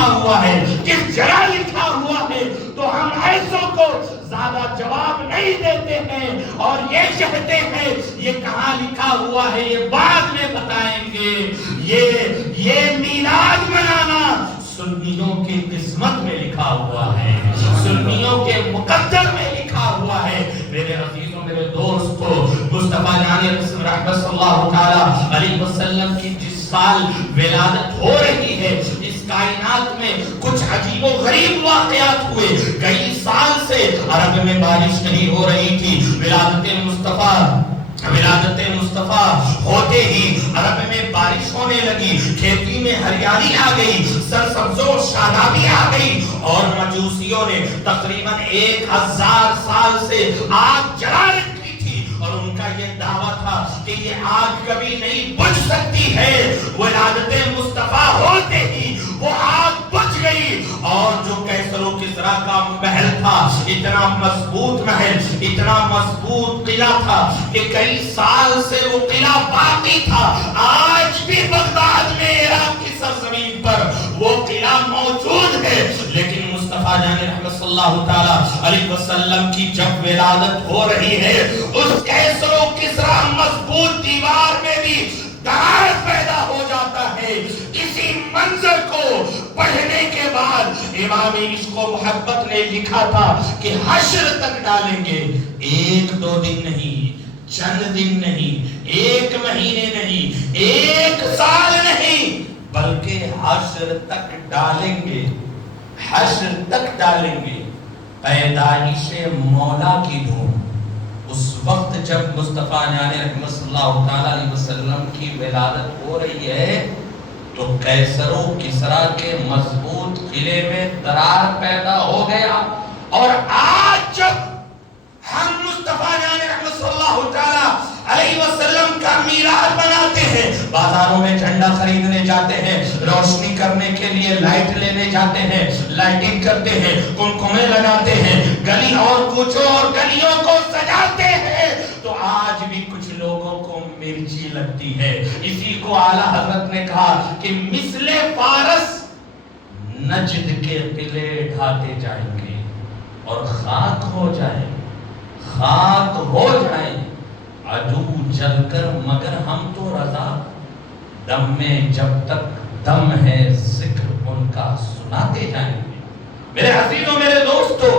لکھا ہوا ہے، کس جگہ لکھا ہوا ہے، تو ہم ایسوں کو زیادہ جواب نہیں دیتے ہیں اور یہ کہتے ہیں یہ کہاں لکھا ہوا ہے یہ بعد میں بتائیں گے۔ یہ میلاد منانا سنیوں کی قسمت میں لکھا ہوا ہے، سنیوں کے مقدر میں لکھا ہوا ہے۔ میرے عزیزوں، میرے دوستو، مصطفیٰ جان رسول رحمت صلی اللہ تعالی علیہ وسلم کی جس سال ولادت ہو رہی ہے، اس کائنات میں کچھ عجیب و غریب واقعات ہوئے۔ کئی سال سے عرب میں بارش نہیں ہو رہی تھی۔ ولادت مصطفیٰ ہوتے ہی عرب میں بارش ہونے لگی، کھیتی میں ہریالی آ گئی، سرسبزی و شادابی آ گئی، اور مجوسیوں نے تقریباً 1000 سال سے آگ جلا رکھی تھی، اور ان کا یہ دعویٰ تھا کہ یہ آگ کبھی نہیں بجھ سکتی ہے۔ ولادت مصطفیٰ ہوتے ہی وہ آگ بجھ گئی، اور جو کیسر و کسریٰ کا محل تھا، اتنا مضبوط محل، اتنا مضبوط قلعہ تھا کہ کئی سال سے وہ قلعہ باقی تھا۔ آج بھی بغداد میں، عراق کی سرزمین پر وہ قلعہ موجود ہے۔ لیکن مصطفیٰ جان رحمت صلی اللہ تعالی علیہ وسلم کی جب ولادت ہو رہی ہے، اس کیسر و کسریٰ مضبوط دیوار میں بھی دراڑ پیدا ہو جاتا ہے۔ اسی منظر کو پڑھنے کے بعد امام عشق و محبت نے لکھا تھا کہ حشر تک ڈالیں گے، 1-2 دن نہیں، چند دن نہیں، 1 مہینے نہیں، 1 سال نہیں، بلکہ حشر تک ڈالیں گے، حشر تک ڈالیں گے۔ پیدائش مولا کی دھوم، اس وقت جب مصطفیٰ جان رحمت صلی اللہ تعالیٰ علیہ وسلم کی ولادت ہو رہی ہے، تو کیسر و کسریٰ کے مضبوط قلعے میں دراڑ پیدا ہو گیا۔ اور آج جب ہم مصطفیٰ جان رحمت صلی اللہ تعالیٰ علیہ وسلم کا میلاد مناتے ہیں، بازاروں میں جھنڈا خریدنے جاتے ہیں، روشنی کرنے کے لیے لائٹ لینے جاتے ہیں، لائٹنگ کرتے ہیں، کنکمے لگاتے ہیں، گلی اور کوچوں اور گلیوں کو سجاتے ہیں، تو آج بھی کچھ لوگوں کو مرچی لگتی ہے۔ اسی کو اعلیٰ حضرت نے کہا کہ مثل فارس نجد کے قلعے ڈھاتے جائیں گے اور خاک ہو جائیں، خاک ہو جائیں عدو جل کر، مگر ہم تو رضا، دم میں جب تک دم ہے ذکر ان کا سناتے جائیں گے۔ میرے عزیزوں، میرے دوستو،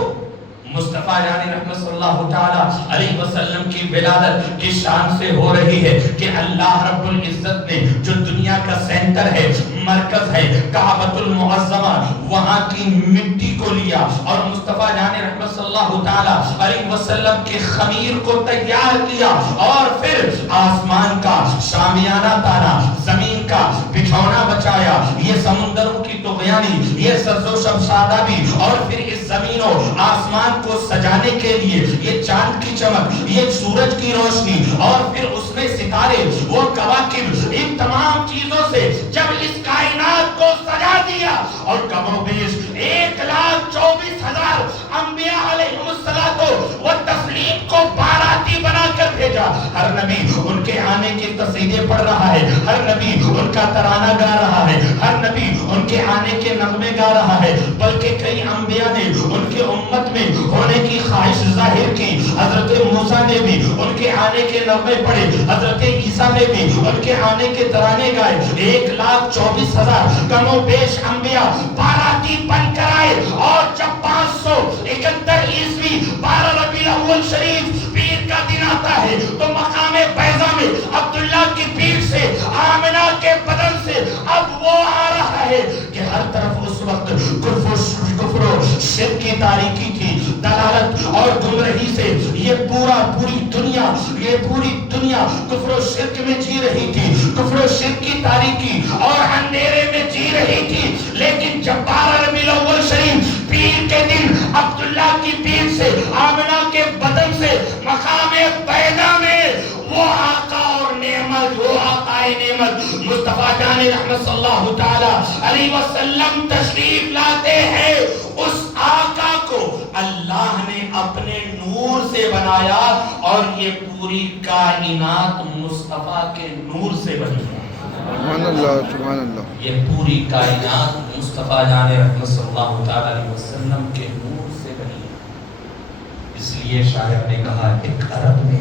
مصطفیٰ جان رحمت صلی اللہ تعالی علیہ وسلم کی ولادت کس شان سے ہو رہی ہے کہ اللہ رب العزت نے جو دنیا کا سینٹر ہے، مرکز ہے، کعبۃ المعظمہ، وہاں کی مٹی کو لیا اور مصطفیٰ جان رحمت صلی اللہ تعالی علیہ وسلم کے خمیر کو تیار کیا، اور پھر آسمان کا شامیانہ تانا، زمین کا بچھونا بچایا، یہ سمندروں کی طغیانی، یہ سرز و شادابی، اور پھر اس زمین و آسمان کو سجانے کے لیے یہ چاند کی چمک، یہ سورج کی روشنی، اور پھر اس میں ستارے، وہ کواکب، ان تمام چیزوں سے جب اس کائنات کو سجا دیا، اور کم و بیش 1,24,000 انبیاء علیہم الصلوۃ والتسلیم کو باراتی بنا کر بھیجا۔ ہر نبی ان کے آنے کی قصیدے پڑھ رہا ہے، ہر نبی ان کا ترانہ گا رہا ہے، ہر نبی ان کے آنے کے نغمے گا رہا ہے، بلکہ کئی انبیاء نے ان کے امت میں ہونے کی خواہش ظاہر کی۔ حضرت موسیٰ نے بھی ان کے آنے کے نغمے پڑھے، حضرت عیسیٰ نے بھی ان کے آنے کے ترانے گائے۔ 1,24,000 کم و بیش انبیاء باراتی بن کر آئے، اور جب 571 عیسوی 12 ربیع الاول شریف پیر کا دن آتا ہے، تو مقام بیضا میں عبداللہ کی پیٹھ سے، آمنہ کے بدن سے اب وہ آ رہا ہے کہ ہر طرف اس وقت کفر و شرک کی تاریکی تھی، دلالت اور گمراہی سے یہ پوری دنیا کفر و شرک میں جی رہی تھی، کفر و شرک کی تاریکی اور اندھیرے میں جی رہی تھی۔ لیکن جب 12 ربیع الاول شریف پیر کے دن عبداللہ کی پیٹھ سے، آمنہ کے بدن سے مقام بیضا میں وہ آقا اور نعمت، وہ آقا نعمت مصطفیٰ جان رحمت صلی اللہ تعالی علیہ وسلم تشریف لاتے ہیں۔ اس آقا کو اللہ نے اپنے نور سے بنایا، اور یہ پوری کائنات مصطفیٰ کے نور سے بنی ہے۔ سبحان اللہ سبحان اللہ. یہ پوری کائنات مصطفیٰ جان رحمت صلی اللہ تعالی علیہ وسلم کے نور سے بنی ہے. اس لیے شاعر نے کہا ایک عرب نے